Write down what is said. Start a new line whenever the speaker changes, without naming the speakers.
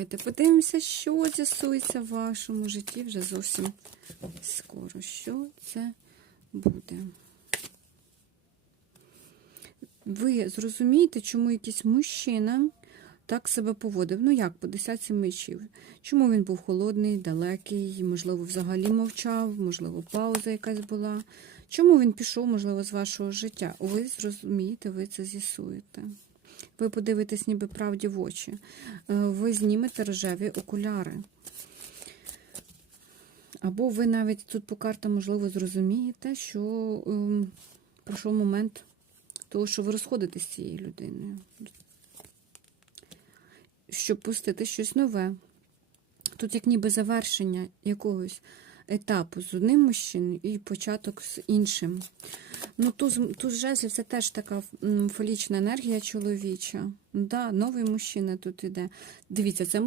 Давайте подивимося, що з'ясується в вашому житті вже зовсім скоро. Що це буде? Ви зрозумієте, чому якийсь мужчина так себе поводив. Ну як, по десятці мечів. Чому він був холодний, далекий, можливо, взагалі мовчав, можливо, пауза якась була. Чому він пішов, можливо, з вашого життя? Ви зрозумієте, ви це з'ясуєте. Ви подивитесь ніби правді в очі. Е, Ви знімете рожеві окуляри. Або ви навіть тут по картам, можливо, зрозумієте, що ем, пройшов момент того, що ви розходитесь з цією людиною. Щоб пустити щось нове. Тут як ніби завершення якогось етапу з одним мужчиною і початок з іншим. Ну, туз, туз жезлів це теж така фолічна енергія чоловіча. Да, новий мужчина тут іде. Дивіться, це